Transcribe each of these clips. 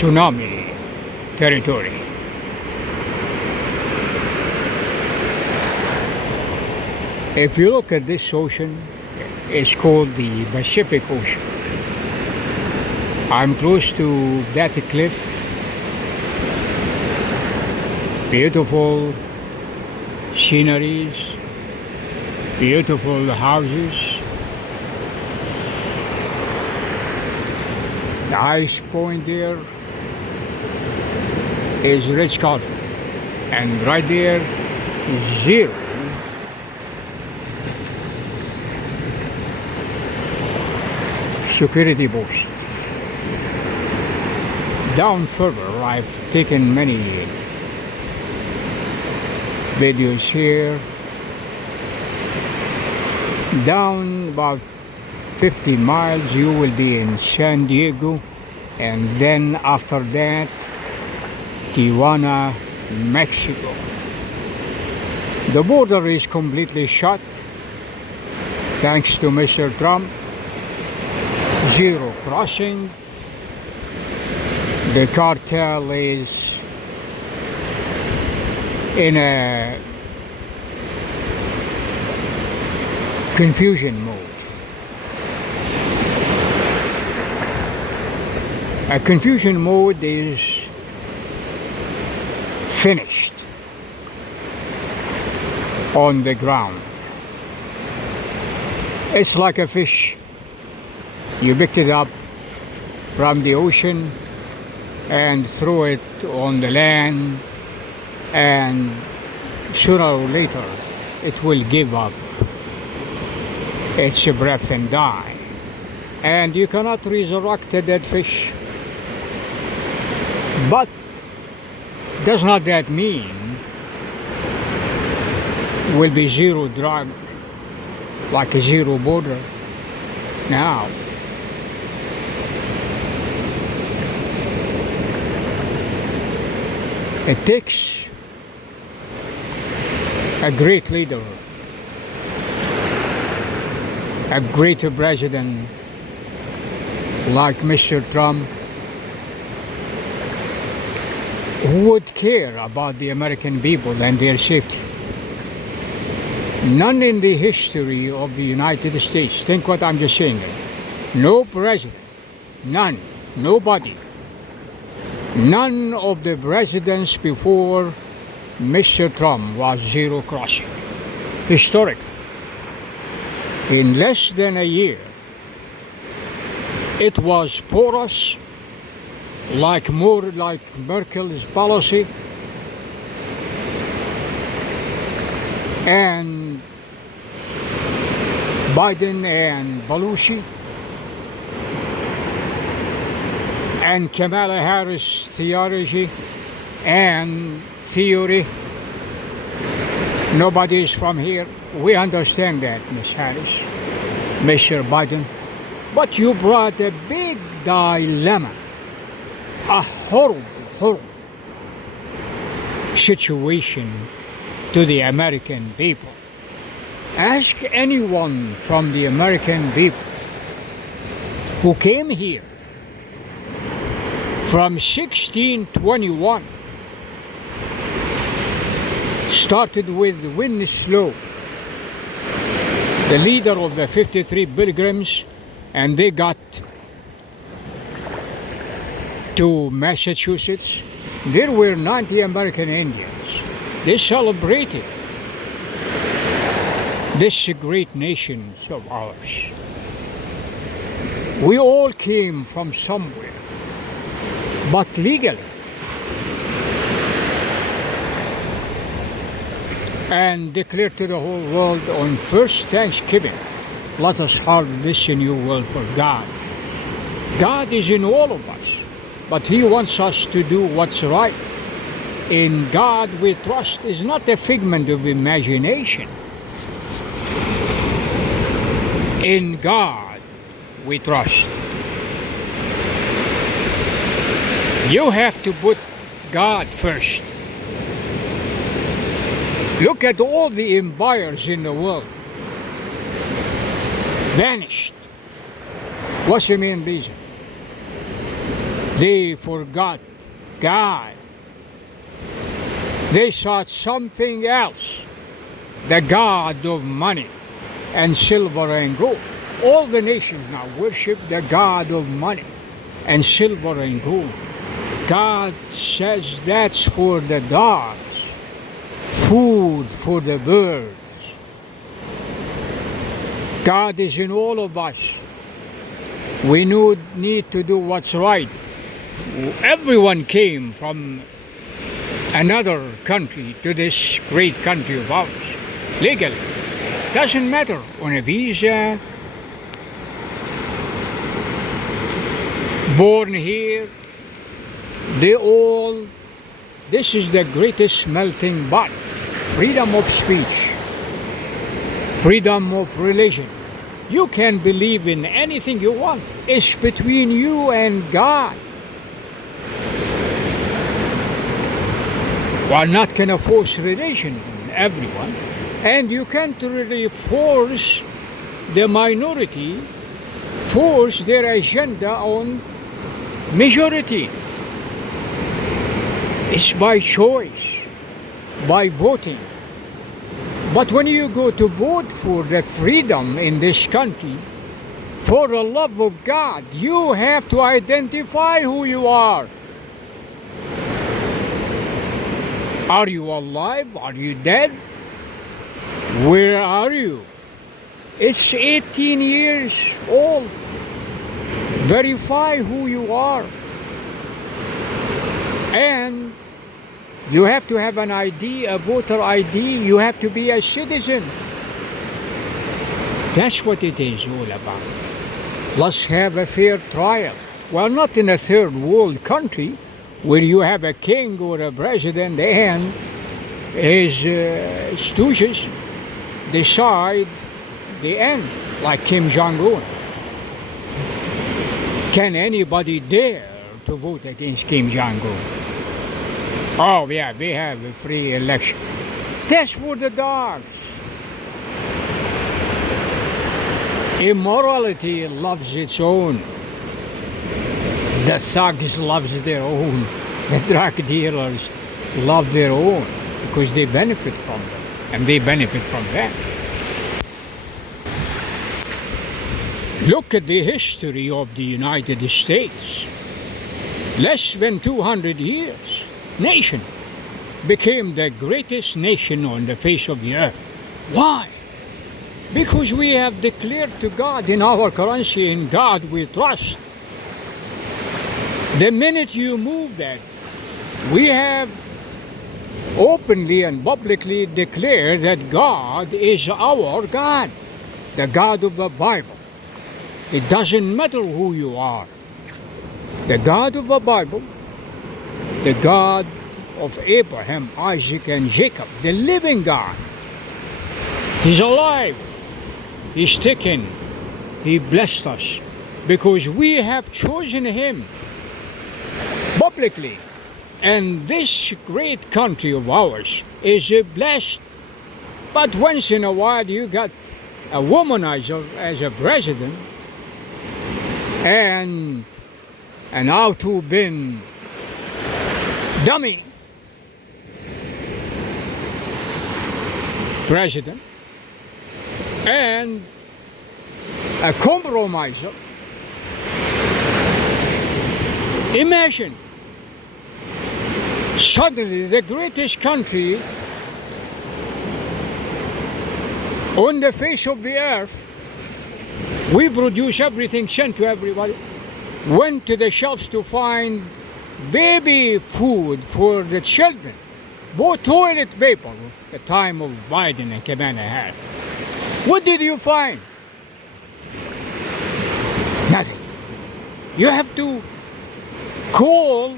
tsunami territory. If you look at this ocean, it's called the Pacific Ocean. I'm close to that cliff. Beautiful sceneries, beautiful houses. The highest point there is Ritz-Carlton, and right there is zero. Security post. Down further, I've taken many videos here. Down about 50 miles you will be in San Diego, and then after that Tijuana, Mexico. The border is completely shut thanks to Mr. Trump. Zero crossing. The cartel is in a confusion mode. A confusion mode is finished on the ground. It's like a fish. You picked it up from the ocean and threw it on the land, and sooner or later it will give up its breath and die. And you cannot resurrect a dead fish. But does not that mean will be zero drug, like a zero border? Now, it takes a great leader, a great president like Mr. Trump, who would care about the American people and their safety. None in the history of the United States, think what I'm just saying, no president, none, nobody, none of the presidents before Mr. Trump was zero crossing. Historically, in less than a year, it was porous, more like Merkel's policy, and Biden and Belushi and Kamala Harris theology and theory. Nobody is from here. We understand that, Ms. Harris, Mr. Biden. But you brought a big dilemma, a horrible situation to the American people. Ask anyone from the American people who came here from 1621, started with Winslow, the leader of the 53 Pilgrims, and they got to Massachusetts. There were 90 American Indians. They celebrated this great nation of ours. We all came from somewhere, but legally. And declared to the whole world on first Thanksgiving, let us harvest a new world for God. God is in all of us, but He wants us to do what's right. In God we trust is not a figment of imagination. In God we trust. You have to put God first. Look at all the empires in the world. Vanished. What's the main reason? They forgot God. They sought something else, the God of money and silver and gold. All the nations now worship the God of money and silver and gold. God says that's for the dogs, food for the birds. God is in all of us. We need to do what's right. Everyone came from another country to this great country of ours, legally. Doesn't matter, on a visa, born here, this is the greatest melting pot. Freedom of speech, freedom of religion. You can believe in anything you want. It's between you and God. We're not going to force religion on everyone, and you can't really force the minority, force their agenda on majority. It's by choice, by voting. But when you go to vote for the freedom in this country, for the love of God, you have to identify who you are. Are you alive? Are you dead? Where are you? It's 18 years old. Verify who you are. And you have to have an ID, a voter ID. You have to be a citizen. That's what it is all about. Let's have a fair trial. Well, not in a third world country where you have a king or a president and his stooges decide the end, like Kim Jong-un. Can anybody dare to vote against Kim Jong-un? Oh yeah, we have a free election. That's for the dogs. Immorality loves its own. The thugs loves their own. The drug dealers love their own because they benefit from them and they benefit from that. Look at the history of the United States. Less than 200 years, nation became the greatest nation on the face of the earth. Why? Because we have declared to God in our currency, in God we trust. The minute you move that, we have openly and publicly declared that God is our God, the God of the Bible. It doesn't matter who you are. The God of the Bible, the God of Abraham, Isaac, and Jacob, the living God. He's alive. He's taken. He blessed us because we have chosen Him publicly. And this great country of ours is blessed. But once in a while you got a womanizer as a president and an out-to-bin dummy president and a compromiser. Imagine suddenly the greatest country on the face of the earth, we produce everything, sent to everybody, went to the shelves to find baby food for the children, bought toilet paper, the time of Biden and Kamala had. What did you find? Nothing. You have to call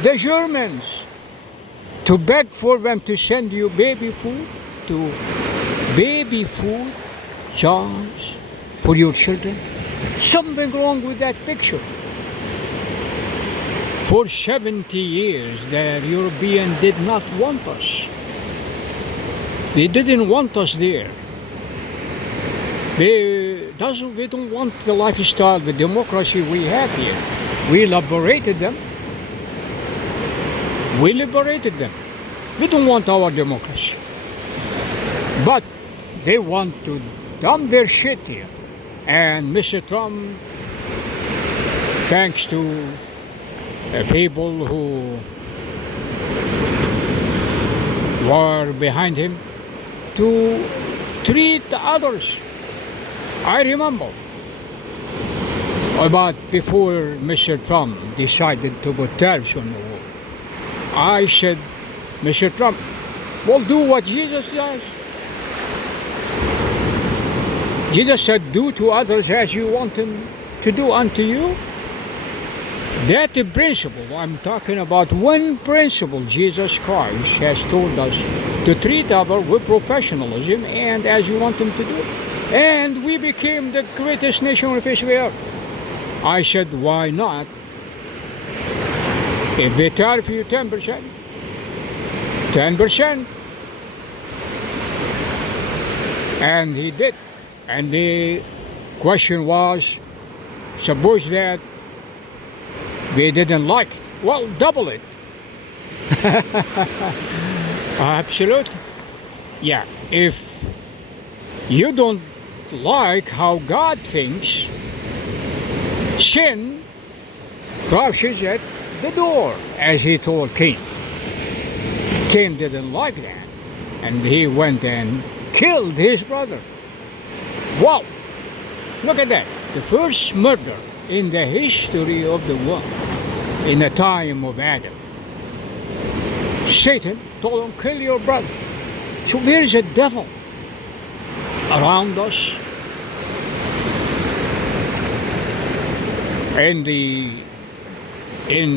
the Germans to beg for them to send you baby food, jars for your children. Something wrong with that picture. For 70 years, the Europeans did not want us. They didn't want us there. They don't want the lifestyle, the democracy we have here. We liberated them. We liberated them. We don't want our democracy. But they want to dump their shit here. And Mr. Trump, thanks to people who were behind him, to treat others. I remember about before Mr. Trump decided to put tariffs on the world. I said, Mr. Trump, well, do what Jesus does. Jesus said, do to others as you want them to do unto you. That principle, I'm talking about one principle Jesus Christ has told us to treat others with professionalism and as you want them to do. And we became the greatest nation on the face of the earth. I said, why not? If they tariff you 10%, 10%. And he did. And the question was, suppose that they didn't like it. Well, double it. Absolutely. Yeah, if you don't like how God thinks, sin crashes at the door, as he told Cain. Cain didn't like that, and he went and killed his brother. Wow! Look at that. The first murder in the history of the world, in the time of Adam. Satan told him, kill your brother. So there is a devil around us.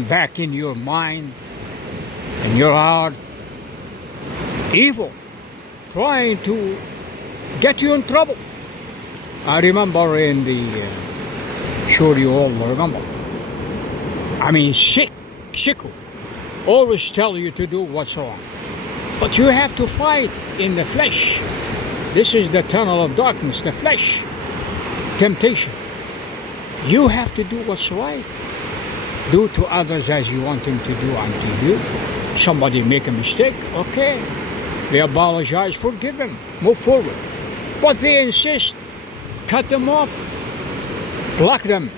Back in your mind, in your heart, evil, trying to get you in trouble. I remember sure you all remember. I mean, sickle, always tell you to do what's wrong. But you have to fight in the flesh. This is the tunnel of darkness, the flesh, temptation. You have to do what's right. Do to others as you want them to do unto you. Somebody make a mistake, okay. They apologize, forgive them, move forward. But they insist, cut them off, block them.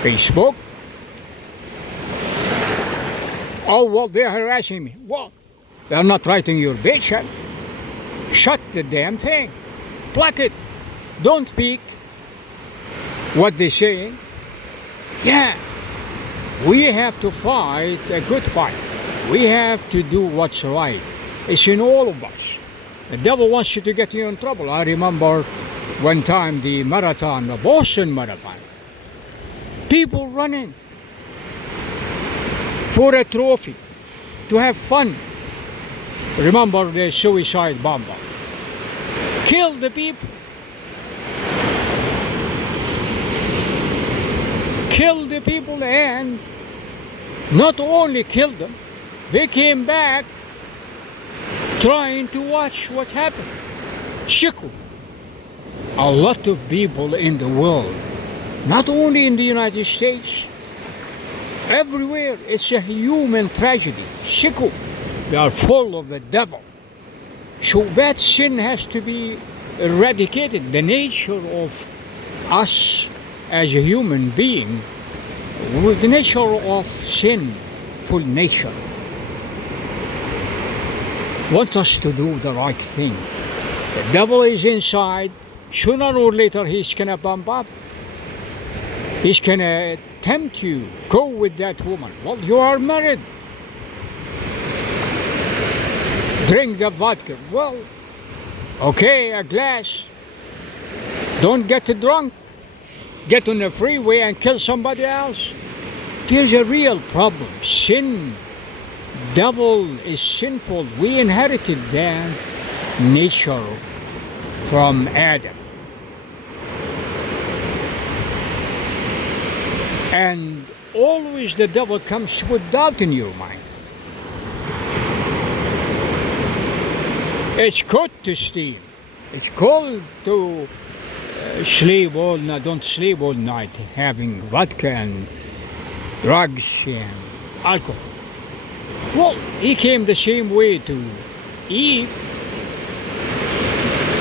Facebook. Oh, well, they're harassing me. Well, they're not writing your paycheck. Shut the damn thing. Block it. Don't speak what they're saying. Yeah, we have to fight a good fight. We have to do what's right. It's in all of us. The devil wants you to get you in trouble. I remember one time the marathon, the Boston Marathon. People running for a trophy, to have fun. Remember the suicide bomber. Kill the people. Kill the people, and not only killed them, they came back trying to watch what happened. Shikul. A lot of people in the world, not only in the United States, everywhere, it's a human tragedy. Shikul. They are full of the devil. So that sin has to be eradicated. The nature of us as a human being, with the nature of sinful nature, wants us to do the right thing. The devil is inside. Sooner or later, he's gonna bump up. He's gonna tempt you. Go with that woman. Well, you are married. Drink the vodka. Well, okay, a glass. Don't get drunk. Get on the freeway and kill somebody else. There's a real problem. Sin. Devil is sinful. We inherited that nature from Adam. And always the devil comes with doubt in your mind. It's good to steal. It's good to sleep all night. Don't sleep all night having vodka and drugs and alcohol. Well, he came the same way to Eve,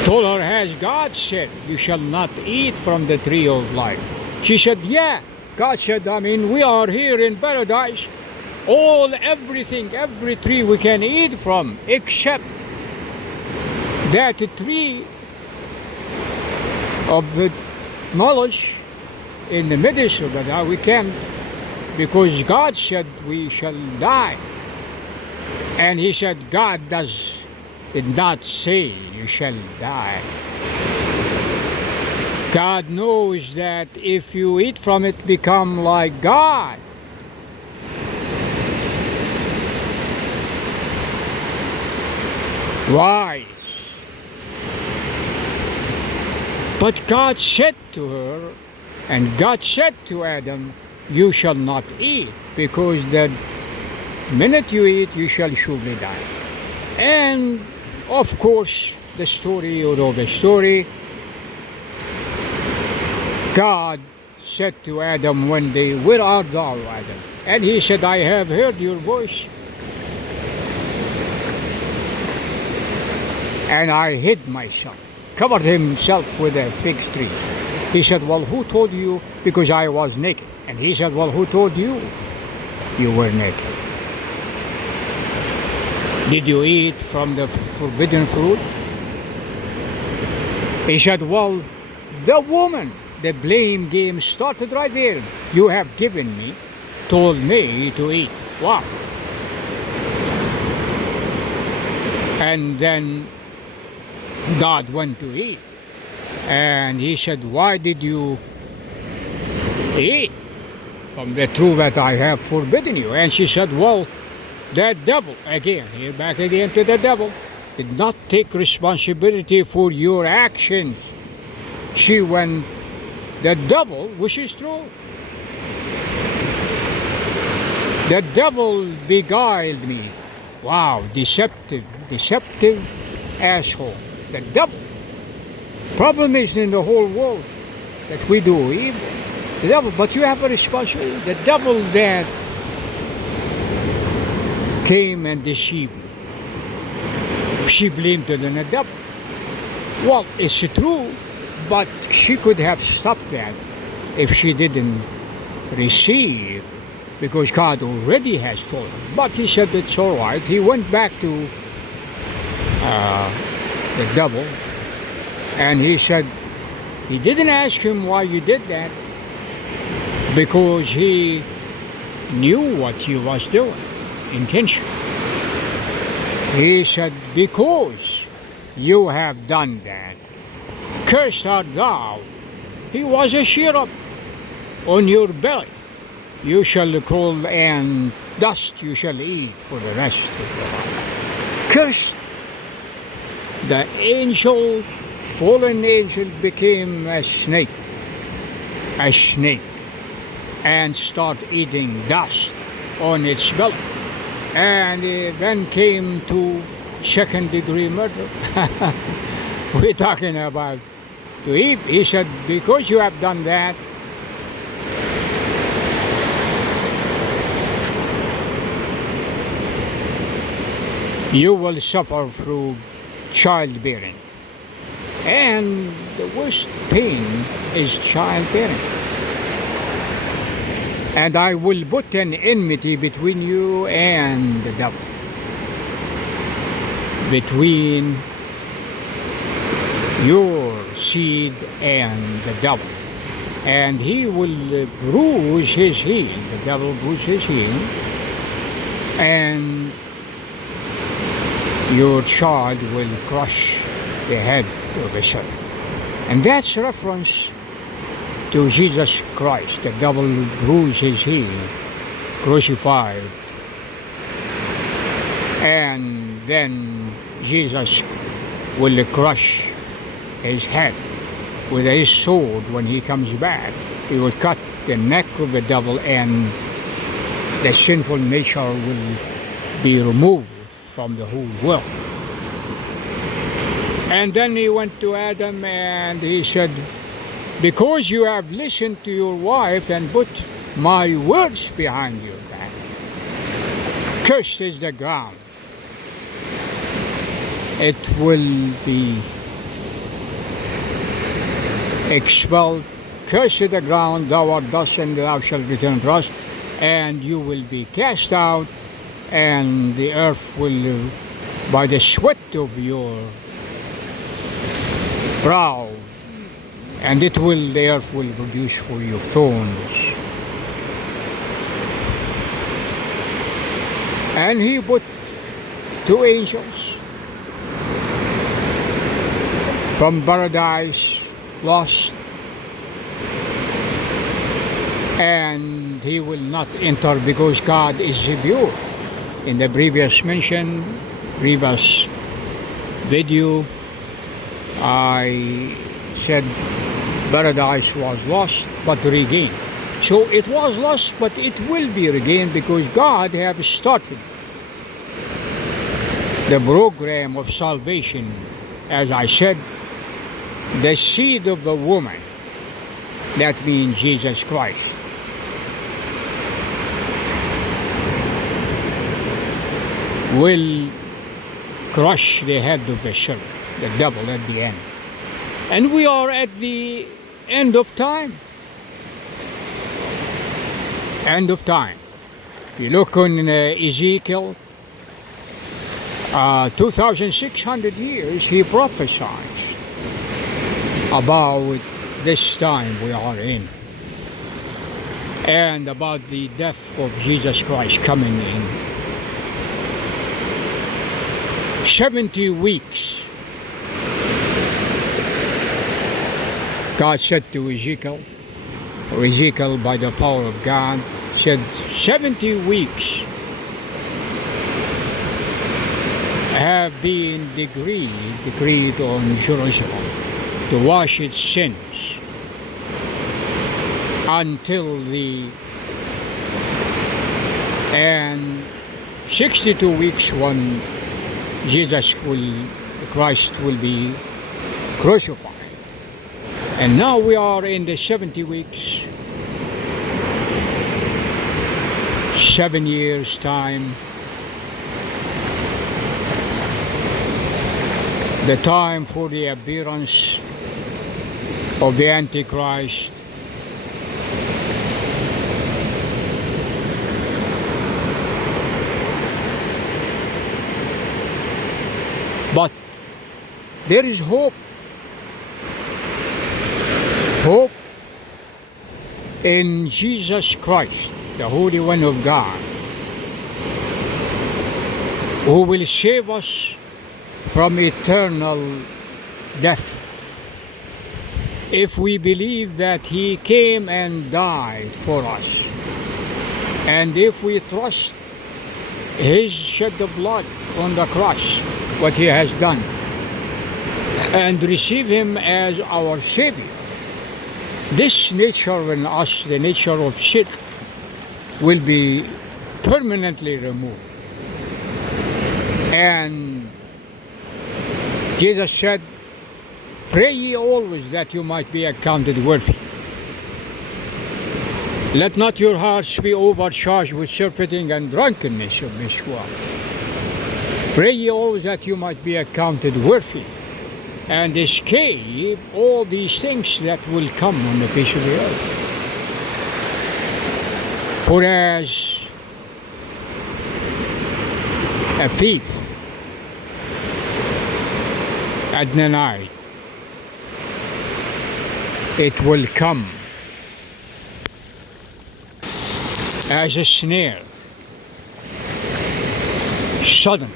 told her, as God said, you shall not eat from the tree of life. She said, yeah, God said, we are here in paradise. Everything, every tree we can eat from, except that tree of the knowledge in the midst of it, we can, because God said we shall die. And he said, God did not say you shall die. God knows that if you eat from it, become like God. Wise. But God said to her, and God said to Adam, you shall not eat, because the minute you eat, you shall surely die. And of course, the story, you know the story, God said to Adam one day, where art thou, Adam? And he said, I have heard your voice, and I hid myself, covered himself with a fig tree. He said, well, who told you? Because I was naked. And he said, well, who told you you were naked? Did you eat from the forbidden fruit? He said, well, the woman, the blame game started right there. You have given me, told me to eat. Wow. And then God went to eat. And he said, why did you eat from the tree that I have forbidden you? And she said, well, the devil, again, here back again to the devil, did not take responsibility for your actions. She went, the devil, which is true. The devil beguiled me. Wow, deceptive asshole. The devil. Problem is in the whole world that we do evil. The devil, but you have a responsibility. The devil that came and deceived me. She blamed it on the devil. Well, it's true, but she could have stopped that if she didn't receive, because God already has told her. But he said it's all right. He went back to the devil, and he said, he didn't ask him why you did that, because he knew what he was doing, intentionally. He said, because you have done that, cursed art thou. He was a cherub on your belly. You shall crawl, and dust you shall eat for the rest of your life. Cursed. The angel, fallen angel, became a snake, and start eating dust on its belly. And it then came to second-degree murder. We're talking about to eat. He said, because you have done that, you will suffer through childbearing. And the worst pain is childbearing. And I will put an enmity between you and the devil, between your seed and the devil. And he will bruise his heel. The devil bruise his heel. And your child will crush the head of the serpent. And that's reference to Jesus Christ. The devil bruised his heel, crucified. And then Jesus will crush his head with his sword when he comes back. He will cut the neck of the devil, and the sinful nature will be removed from the whole world. And then he went to Adam and he said, because you have listened to your wife and put my words behind your back. Cursed is the ground. It will be expelled. Cursed is the ground, thou art dust, and thou shalt return to us, and you will be cast out, and the earth will, by the sweat of your brow, and the earth will produce for you thorns. And he put two angels from paradise lost, and he will not enter because God is pure. In the previous video, I said paradise was lost but regained. So it was lost, but it will be regained because God has started the program of salvation. As I said, the seed of the woman, that means Jesus Christ, will crush the head of the serpent, the devil, at the end. And we are at the end of time. End of time. If you look on Ezekiel, 2,600 years, he prophesies about this time we are in, and about the death of Jesus Christ coming in. 70 weeks. God said to Ezekiel, or Ezekiel by the power of God, said 70 weeks have been decreed on Jerusalem to wash its sins until and 62 weeks when Christ will be crucified. And now we are in the 70 weeks, 7 years time, the time for the appearance of the Antichrist. But there is hope. Hope in Jesus Christ, the Holy One of God, who will save us from eternal death. If we believe that He came and died for us, and if we trust His shed of blood on the cross, what He has done, and receive Him as our Savior, this nature in us, the nature of sin, will be permanently removed. And Jesus said, pray ye always that you might be accounted worthy. Let not your hearts be overcharged with surfeiting and drunkenness of this world. Pray ye always that you might be accounted worthy, and escape all these things that will come on the face of the earth. For as a thief at the night, it will come as a snare suddenly.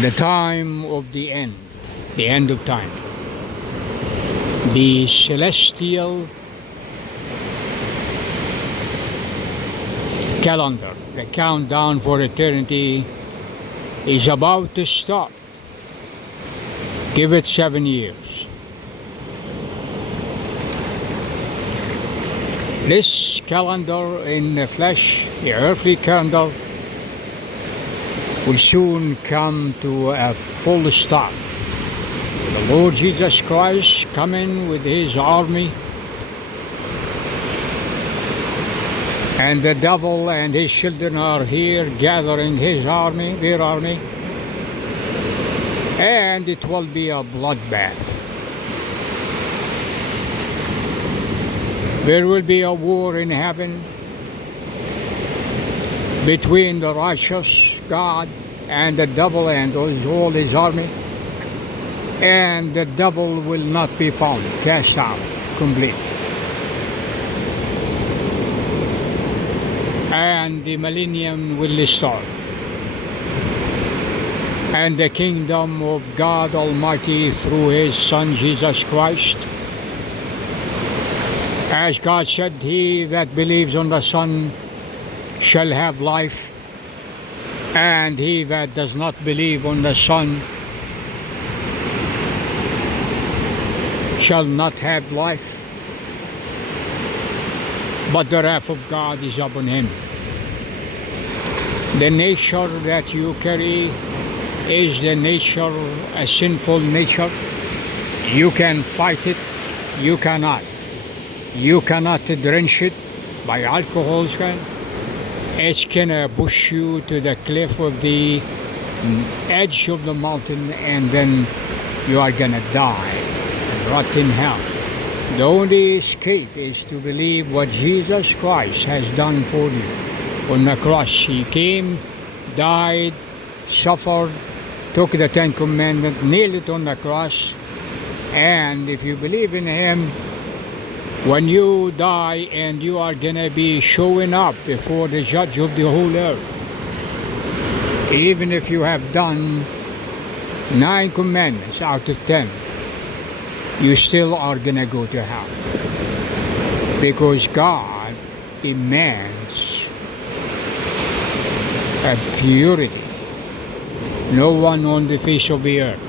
The time of the end of time, the celestial calendar, the countdown for eternity is about to start. Give it 7 years. This calendar in the flesh, the earthly calendar, will soon come to a full stop. The Lord Jesus Christ coming with his army, and the devil and his children are here gathering his army, their army, and it will be a bloodbath. There will be a war in heaven between the righteous God and the devil and all his army, and the devil will not be found, cast out, complete. And the millennium will start, and the kingdom of God Almighty through his Son Jesus Christ. As God said, he that believes on the Son shall have life, and he that does not believe on the Son shall not have life, but the wrath of God is upon him. The nature that you carry is the nature, a sinful nature. You can fight it, you cannot. You cannot drench it by alcohol. It's gonna push you to the cliff of the edge of the mountain, and then you are gonna die and rot in hell. The only escape is to believe what Jesus Christ has done for you on the cross. He came, died, suffered, took the Ten Commandments, nailed it on the cross, and if you believe in him, when you die, and you are gonna be showing up before the judge of the whole earth, even if you have done 9 commandments out of 10, you still are gonna go to hell, because God demands a purity. No one on the face of the earth,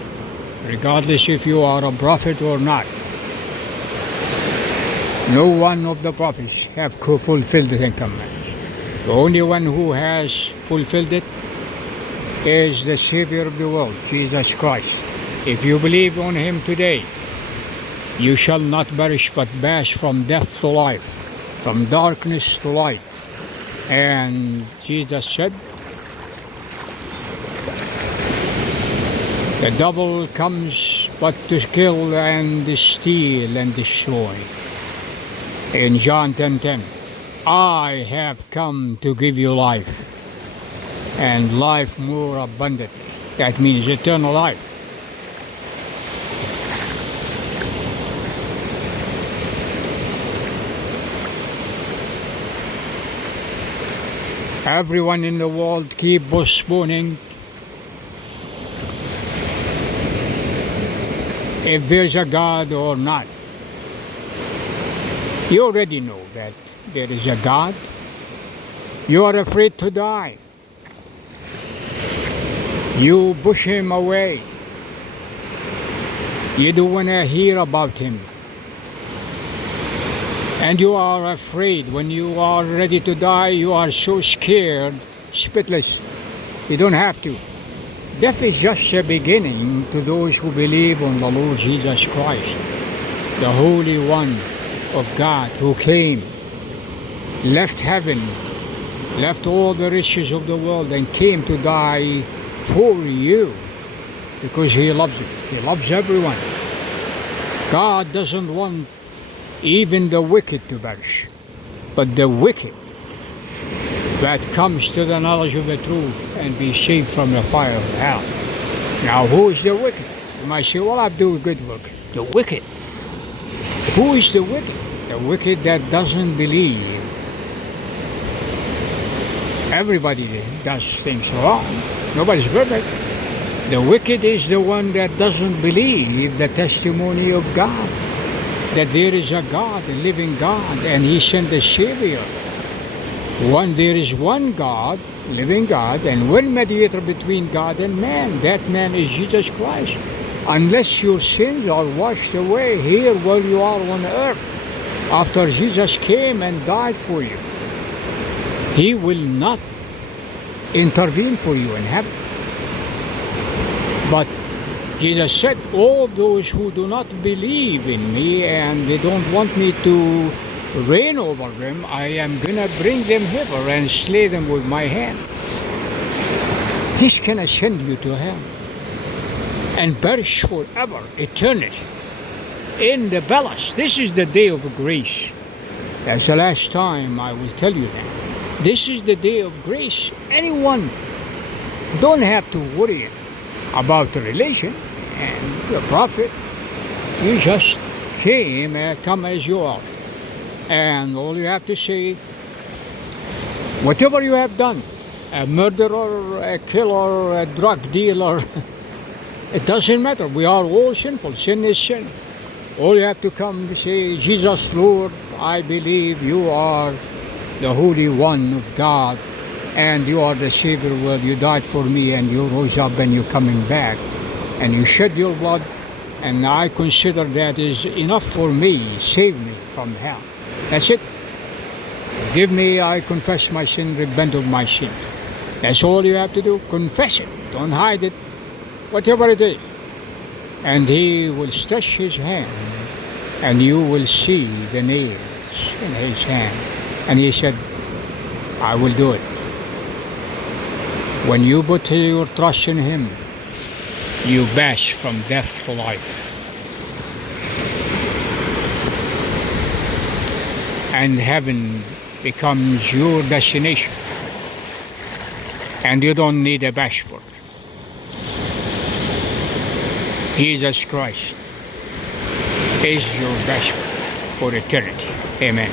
regardless if you are a prophet or not, no one of the prophets have fulfilled the Ten Commandments. The only one who has fulfilled it is the Savior of the world, Jesus Christ. If you believe on him today, you shall not perish but pass from death to life, from darkness to light. And Jesus said, the devil comes but to kill and steal and destroy. In John 10:10, I have come to give you life, and life more abundant. That means eternal life. Everyone in the world keep postponing if there's a God or not. You already know that there is a God. You are afraid to die. You push him away. You don't want to hear about him. And you are afraid. When you are ready to die, you are so scared, spitless. You don't have to. Death is just a beginning to those who believe on the Lord Jesus Christ, the Holy One of God, who came, left heaven, left all the riches of the world, and came to die for you, because he loves you. He loves everyone. God doesn't want even the wicked to perish, but the wicked that comes to the knowledge of the truth and be saved from the fire of hell. Now, who is the wicked? You might say, well, I do good work. The wicked. Who is the wicked? The wicked that doesn't believe. Everybody does things wrong. Nobody's perfect. The wicked is the one that doesn't believe the testimony of God, that there is a God, a living God, and he sent a Savior. There is one God, living God, and one mediator between God and man. That man is Jesus Christ. Unless your sins are washed away here where you are on earth, after Jesus came and died for you, he will not intervene for you in heaven. Jesus said, all those who do not believe in me and they don't want me to reign over them, I am going to bring them hither and slay them with my hand. He's going to send you to hell and perish forever, eternity, in the palace. This is the day of grace. That's the last time I will tell you that. This is the day of grace. Anyone don't have to worry about the religion and the prophet. You just come as you are. And all you have to say, whatever you have done, a murderer, a killer, a drug dealer, it doesn't matter. We are all sinful. Sin is sin. All you have to come to say, Jesus, Lord, I believe you are the Holy One of God, and you are the Savior. Well, you died for me, and you rose up, and you're coming back, and you shed your blood, and I consider that is enough for me. Save me from hell. That's it. Forgive me, I confess my sin, repent of my sin. That's all you have to do. Confess it. Don't hide it. Whatever it is. And he will stretch his hand, and you will see the nails in his hand. And he said, I will do it. When you put your trust in him, you pass from death to life. And heaven becomes your destination. And you don't need a passport. Jesus Christ is your passport for eternity. Amen.